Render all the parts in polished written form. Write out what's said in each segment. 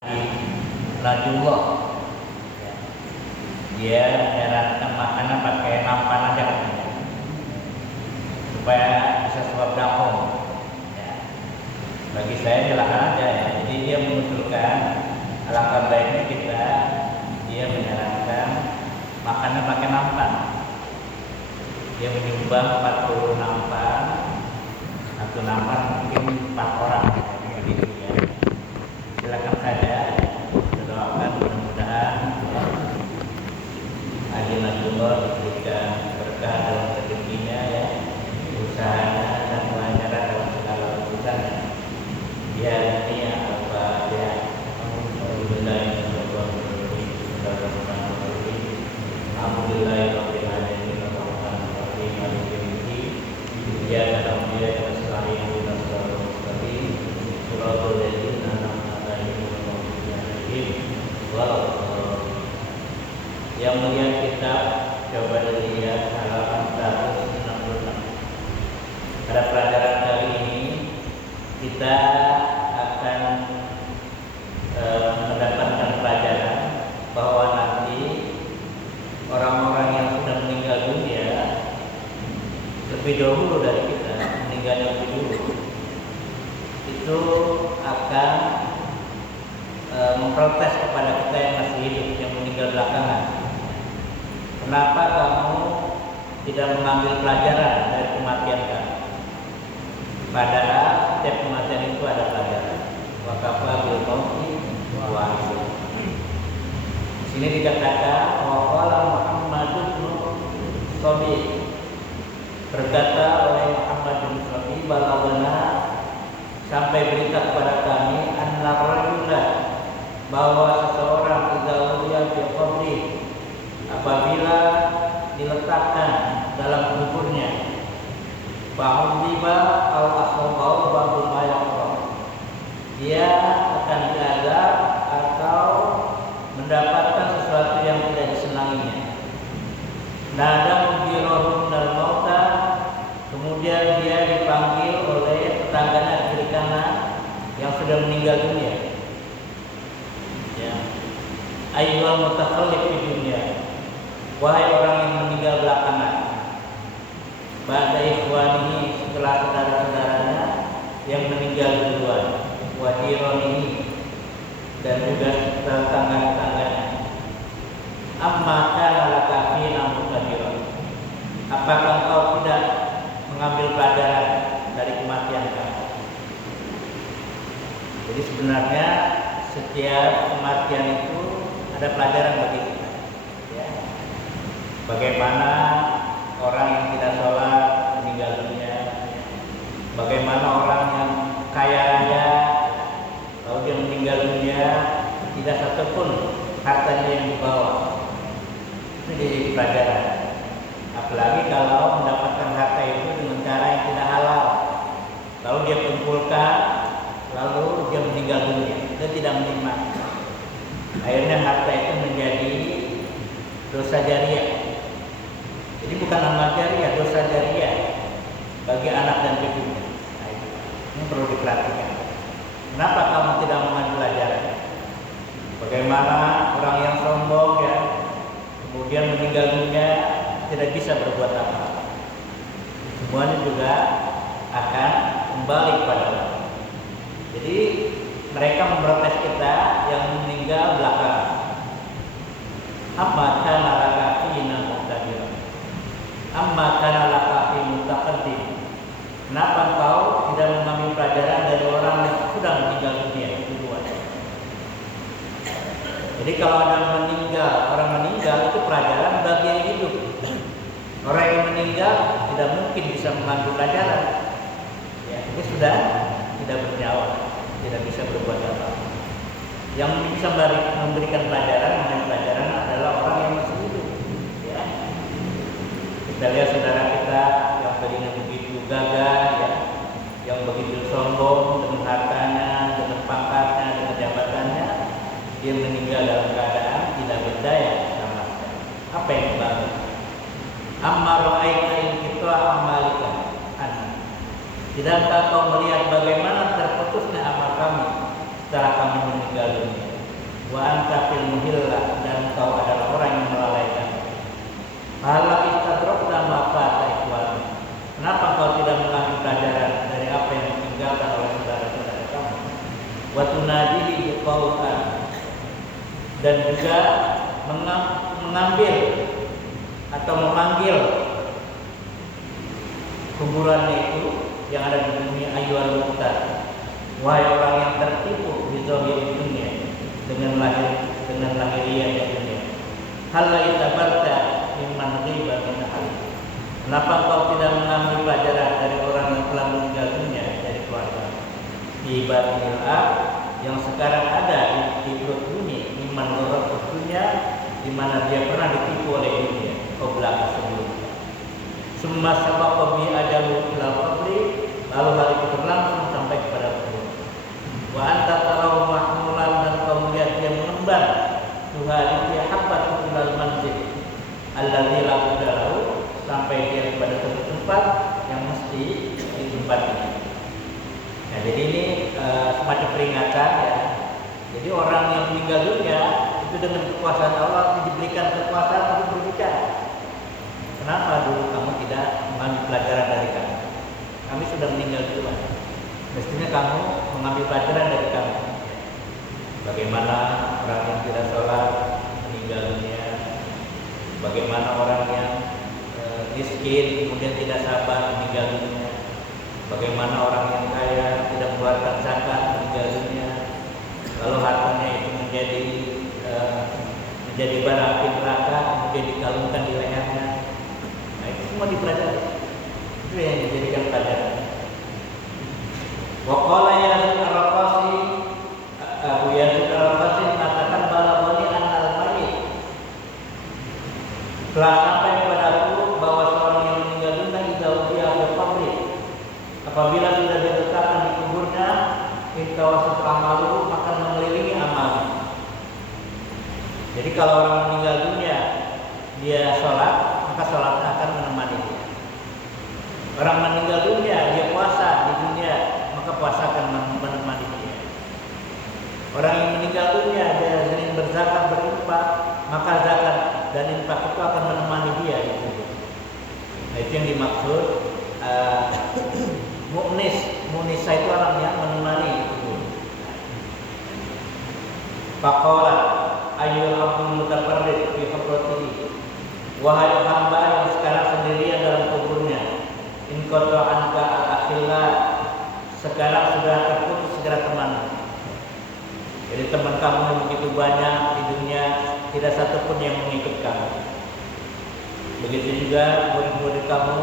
Najullah, dia menyarankan makanan pakai nampan aja katanya, supaya bisa sebab dapur. Ya. Bagi saya silakan aja ya. Jadi dia mengusulkan alangkah baiknya dia menyarankan makanan pakai nampan. Dia menyumbang 40 nampan, satu nampan mungkin 4 orang. Begitu ya. Silakan saja. Doakan mudah-mudahan Haji Najullah diberikan berkah dalam rezekinya ya, usahanya dan kelancaran dalam segala urusannya. Dia ini apa dia yang mulia, kita coba dilihat halaman 166. Pada pelajaran kali ini kita akan mendapatkan pelajaran bahwa nanti orang-orang yang sudah meninggal dunia lebih dahulu dari kita, meninggalnya lebih dulu, itu akan memprotes kepada kita yang masih hidup, yang meninggal belakangan. Kenapa kamu tidak mengambil pelajaran dari kematian kamu? Padahal setiap kematian itu ada pelajaran. Wa kafa bil mauti wa'id. Di sini dikatakan wa qala Muhammadun Shabi, berkata oleh Muhammad bin Shabi, balagana, sampai berita kepada kami, anna rajula, bahwa seseorang idza uliya fi qabri, apabila diletakkan dalam kuburnya, ba'udhiba al-akhbau ba'du ma yaqra, dia akan diazab atau mendapatkan sesuatu yang tidak disenanginya. Nada mubirahum dal mauta, kemudian dia dipanggil oleh tetangganya kiri kanan yang sudah meninggal dunia. Ya. Ayyuhal mutakhallif di dunia, wahai orang yang meninggal belakangan. Ba'da ikhwanihi, setelah saudara-saudaranya yang meninggal duluan. Wa jiranihi, dan juga tetangga-tetangganya. Amma kana laka fina mutadiran, apakah engkau tidak mengambil pelajaran dari kematian kamu? Jadi sebenarnya setiap kematian itu ada pelajaran bagi kita. Ya. Bagaimana orang yang tidak sholat meninggal dunia, bagaimana orang yang kaya raya lalu dia meninggal dunia tidak satupun hartanya yang dibawa. Itu jadi pelajaran. Apalagi kalau mendapatkan harta itu dengan cara yang tidak halal, lalu dia kumpulkan, lalu dia meninggal dunia, dia tidak menikmati. Akhirnya harta itu menjadi dosa jariah. Jadi bukan amal jariah, dosa jariah bagi anak dan cucunya. Nah, ini perlu diperhatikan. Kenapa kamu tidak mengambil pelajaran? Bagaimana orang yang sombong ya, kemudian meninggal dunia tidak bisa berbuat apa. Semuanya juga akan kembali kepada Allah. Jadi mereka memprotes kita yang meninggal belakangan. Amma kana laka fina muqtadir, amma kana laka fi mutaqaddim. Kenapa engkau tidak mengambil pelajaran dari orang yang sudah meninggal dunia duluan? Jadi kalau ada orang meninggal itu pelajaran bagi yang hidup. Orang yang meninggal tidak mungkin bisa mengambil pelajaran. Ya, dia sudah tidak bernyawa, tidak bisa berbuat apa-apa. Yang bisa memberikan pelajaran adalah orang yang masih hidup. Ya. Kita lihat saudara kita yang tadinya begitu gagah, ya, yang begitu sombong dengan hartanya, dengan pangkatnya, dengan jabatannya, dia meninggal dalam keadaan tidak berdaya sama sekali. Apa yang dibangun? Amma ra'aita in kita amalika an. Tidakkah kau melihat bagaimana terputusnya amal kami setelah kami meninggal dunia? qautan, dan juga mengambil atau memanggil kuburannya itu yang ada di dunia, ayyuhal muqtar, wahai orang yang tertipu di zahir dunia dengan lahiriah di dunia. Hal la itabarta mimman ghiba min ahli. Kenapa kau tidak mengambil pelajaran dari orang yang telah meninggal dunia dari keluarga? Di batinil yang sekarang ada di perut bumi, mimman gharar dunia, di mana dia pernah ditipu oleh dunia qabla sebelumnya. Summa sabaqa bi ajalu ila qabri, lalu hal itu berlangsung sampai kepada kubur. Wa anta tarau mahmulan, dan kau melihat dia mengemban tuhari dia habat ilal manzil alladzi la buddalahu, sampai dia kepada satu tempat yang mesti ditempatinya. Nah, jadi ini semacam peringatan ya. Jadi orang yang meninggal dunia itu dengan kekuasaan Allah diberikan kekuasaan untuk berbicara. Kenapa dulu kamu tidak mengambil pelajaran dari kami? Kami sudah meninggal duluan. Mestinya kamu mengambil pelajaran dari kami. Bagaimana orang yang tidak sholat meninggal dunia, bagaimana orang yang miskin kemudian tidak sabar meninggal dunia, bagaimana orang yang kaya tidak mengeluarkan zakat meninggal dunia, lalu hartanya itu menjadi bara api neraka, kemudian dikalungkan di lehernya. Nah, itu semua dipelajari. Itu yang dijadikan pelajaran. Wa qala Yazid Ar-Raqasi, Abu Yazid Ar-Raqasi mengatakan balagani annal mayyit, telah sampai kepadaku bahwa seorang yang meninggal dunia idza ubiya fi qabri, apabila sudah diletakkan di kuburnya, intawasat amalu, maka mengelilingi amalnya. Jadi kalau orang meninggal dunia dia sholat, maka sholatnya akan menemani dia. Orang meninggal dunia dia puasa di dunia, maka puasa akan menemani dia. Orang yang meninggal dunia dia sering berzakat, berinfak, maka zakat dan infak itu akan menemani dia di kubur. Nah, itu yang dimaksud mu'nisa itu orang yang menemani di kubur. Faqala ayyul abdul mutafarrid fi hadratihi, wahai hamba yang sekarang sendirian dalam kuburnya, in qata anka al-akhilla, sekarang sudah terputus segala teman. Jadi teman kamu yang begitu banyak di dunia, tidak satu pun yang mengikut kamu. Begitu juga murid-murid kamu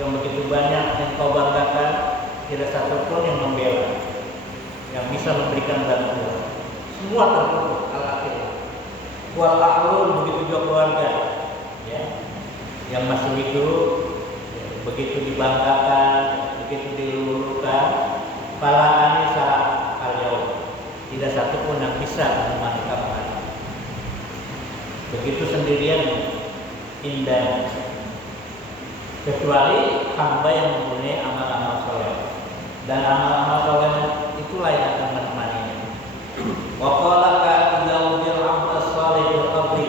yang begitu banyak yang kau banggakan, tidak satu pun yang membela, yang bisa memberikan bantuan. Semua terputus al-akhirah. Wal ahlun, begitu juga keluarga ya, yang masih hidup ya, begitu dibanggakan, begitu diluluhkan, fala anisa al-yaum, tidak satu pun yang bisa menemani kamu. Begitu sendirian indah, kecuali hamba yang mempunyai amal-amal soleh, dan amal-amal soleh itulah yang akan menemaninya. Wa qala ka idza wujil abd as-salih fil qabri,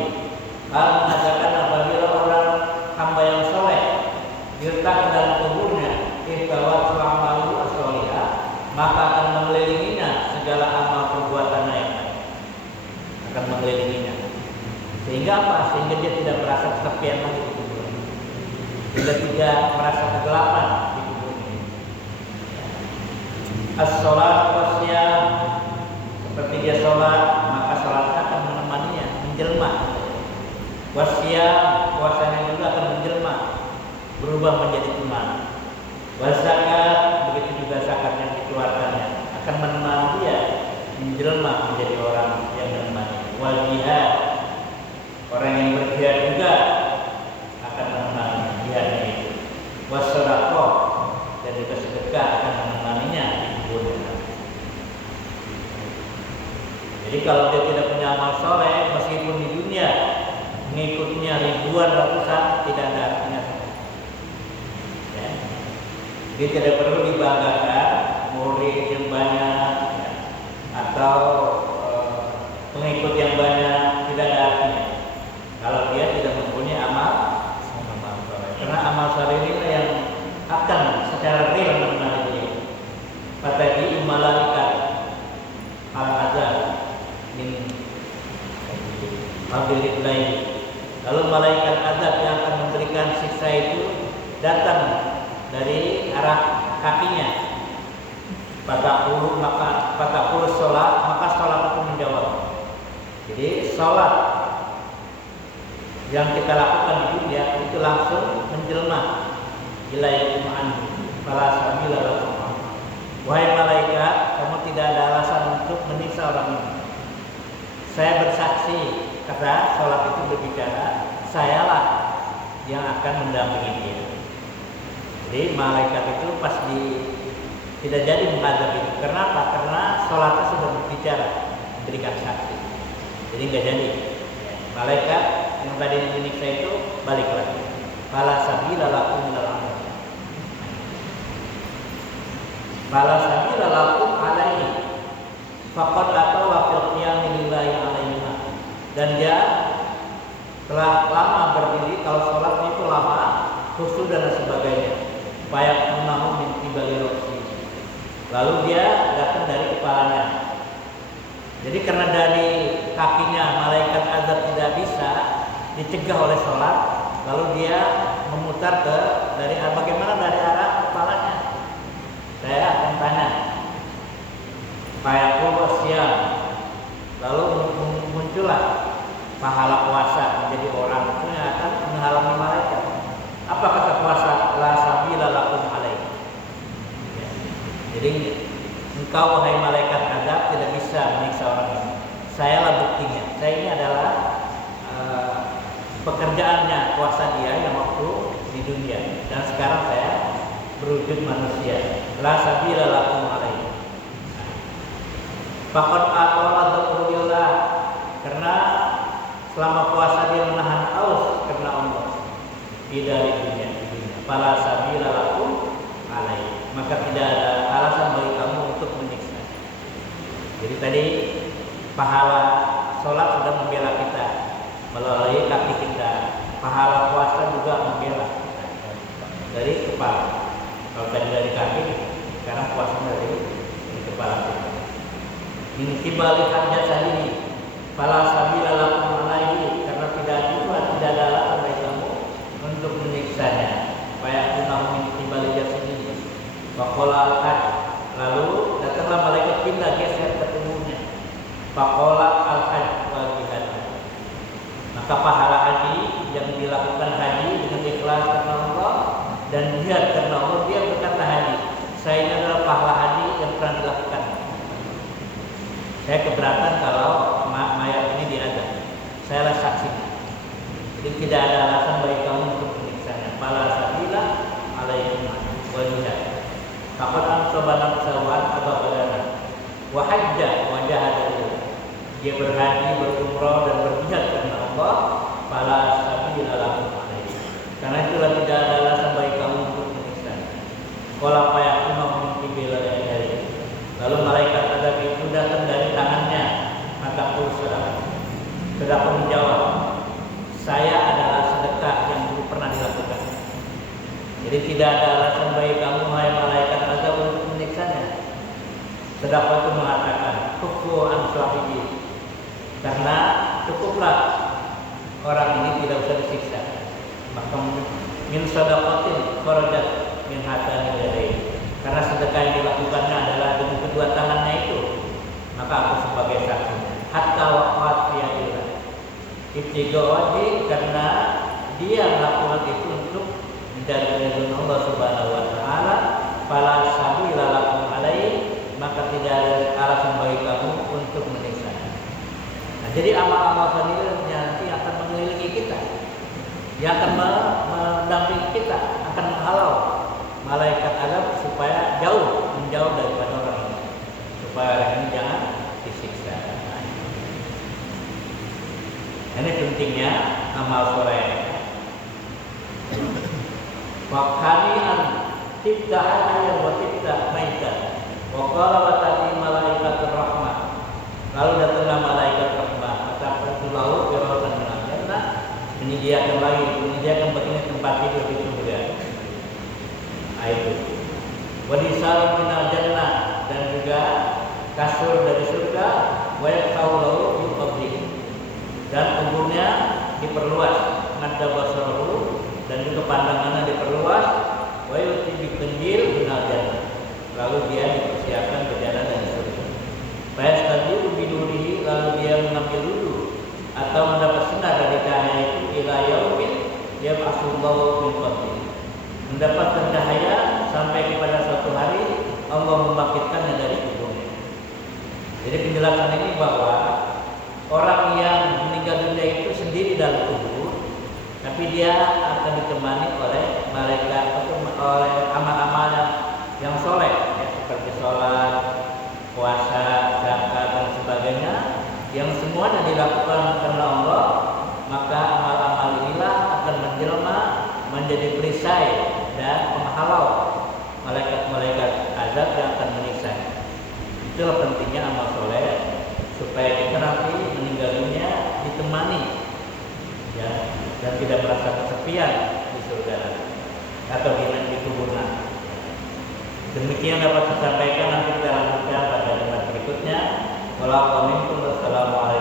al mengatakan apabila orang hamba yang soleh diletakkan dalam kuburnya, ihtawat amalu as-salihah, maka akan mengelilinginya segala amal perbuatannya yang baik, akan mengelilinginya. Sehingga apa? Sehingga dia tidak merasa kesepian lagi di kuburnya, dia tidak merasa kegelapan di kuburnya. As-sholat wasyam, seperti dia sholat, maka sholatnya akan menemaninya, menjelma. Wasyam, puasanya juga akan menjelma, berubah menjadi teman. Wazakat, begitu juga zakat yang dikeluarkannya akan menemani dia, menjelma menjadi orang yang menemani. Wal jihad, orang yang berjihad juga akan menemani jihadnya itu. Wassadaqah, dan juga sedekah akan menemaninya di kuburnya. Jadi kalau dia tidak punya amal soleh, meskipun di dunia mengikutnya ribuan ratusan, tidak ada artinya. Ya. Dia tidak perlu dibanggakan murid yang banyak ya, atau pengikut yang banyak, tidak ada artinya kalau dia tidak mempunyai amal soleh. Karena amal soleh ini yang akan secara real menemani dia. Fatadi malaikat al-azab, Mabirib lain. Lalu malaikat azab yang akan memberikan siksa itu datang dari arah kakinya. Fatakul sholat, maka sholat itu menjawab. Jadi sholat yang kita lakukan di dunia itu langsung menjelma ilaikum anhu fala sabila lakum. Wahai malaikat, kamu tidak ada alasan untuk menyiksa orang ini. Saya bersaksi, kata sholat itu berbicara, sayalah yang akan mendampingi dia. Jadi malaikat itu tidak jadi menghadap itu. Kenapa? Karena sholatnya sudah berbicara, memberikan saksi. Jadi nggak jadi. Malaikat yang tadi menyiksa itu balik lagi. Fala sabila lakum dalam. Fala sabila lakum alaihi. Faqad atau wafil qiyami lillahi alaihi. Dan dia telah lama berdiri, kalau sholatnya itu lama, khusyuk dan sebagainya. Fayak menahu min qibali roksi. Lalu dia datang dari kepalanya. Jadi karena dari kakinya malaikat azab tidak bisa dicegah oleh sholat, lalu dia memutar bagaimana dari arah kepalanya. Saya akan tanya. Fayaqul wasyam. Lalu muncullah pahala puasa menjadi orang itu yang akan menghalangi malaikat. Apa kata puasa? La sabila lakum alaihi. Jadi engkau wahai malaikat azab tidak bisa menyiksa orang ini. Sayalah buktinya. Saya ini adalah pekerjaannya puasa dia yang waktu di dunia, dan sekarang saya berwujud manusia. La sabila lakum alaihi. Faqad aqra'adulillah, karena selama puasa dia menahan haus karena Allah dari dunia. Fala sabila lakum alaihi, maka tidak ada alasan bagi kamu untuk menyiksa. Jadi tadi pahala sholat sudah membela kita melalui kaki kita, pahala puasa juga membela kita dari kepala. Kalau tadi dari kaki, sekarang puasa dari kepala kita. Min qibali hajjati fala sabila lakum alaihi, karena tidak ada alasan bagi kamu untuk menyiksanya. Fayakunahu min qibali jasadihi. Faqala al-hajj, lalu datanglah malaikat pindah geser ke tubuhnya. Faqala al-hajj wa jihad. Maka pahala haji yang dilakukan haji dengan ikhlas karena Allah dan jihad karena Allah, dia berkata haji, saya ini adalah pahala haji yang pernah dilakukan. Saya keberatan kalau mayat ini diadab. Saya adalah saksinya. Jadi tidak ada alasan bagi kamu untuk menyiksanya. Fala sabila alaihi wa jihad. Faqad ansobana sawan atau badana wa hajja wa jahada. Dia berhaji, berumrah dan berjihad karena Allah. Fala sabila lakum alaihi. Karena itulah tidak ada alasan bagi kamu untuk menyiksanya. Qala fayaqulu min qibali. Lalu malaikat azab itu datang dari tangannya. Maka pulsa sedekah menjawab, saya adalah sedekah yang dulu pernah dilakukan. Jadi tidak ada alasan bagi kamu wahai malaikat azab untuk menyiksanya. Sedekah itu mengatakan kufu an sahibi, karena cukuplah orang ini tidak usah disiksa. Maka min sadaqatin kharajat min hatani yadayhi, karena sedekah yang dilakukannya adalah dengan kedua tangannya itu, maka aku sebagai saksi. Hatta waqat fiyadillah ibtigha'ati, karena dia melakukan itu untuk mencari ridho Allah Subhanahu wa taala. Fala sabila lakum alaihi, maka tidak ada alasan bagi kamu untuk menyiksa. Nah, jadi amal-amal sendiri nanti akan mengelilingi kita, yang akan mendampingi kita, akan menghalau malaikat azab supaya menjauh daripada orang ini, supaya orang ini jangan disiksa. Ini pentingnya amal soleh. Wakanian tidak ada wa tidak maita. Wakala watati malaikat rahmat. Lalu datanglah malaikat rahmat. Kata Rasulullah firman menajana, menyediakan baginya tempat tidur di surga. Itu. Wadisal minal jannah, dan juga kasur dari surga. Wa yaqulu diperluas, madda basaruhu, dan juga pandangannya diperluas, wa yuti biqanjil minal jannah. Lalu dia dipersiapkan berjalan dari surga. Fayastajiru bidurihi, lalu dia mengambil wudhu atau mendapat sinar dari cahaya itu ila yaumin yab'atsullahu min qablihi, mendapatkan cahaya sampai kepada suatu hari Allah membangkitkannya dari kuburnya. Jadi penjelasan ini bahwa orang yang meninggal dunia itu sendiri dalam kubur, tapi dia akan ditemani oleh malaikat atau oleh amal-amal yang soleh, ya, seperti sholat, puasa, zakat dan sebagainya, yang semuanya dilakukan karena Allah. Maka amal-amal inilah akan menjelma menjadi perisai dan penghalau malaikat-malaikat azab yang akan menyiksa. Itulah pentingnya amal soleh, supaya kita nanti meninggal dunia ditemani, ya, dan tidak merasa kesepian di surga atau di kubur nanti. Demikian dapat saya sampaikan, nanti kita lanjutkan pada jam berikutnya. Wassalamualaikum warahmatullahi wabarakatuh.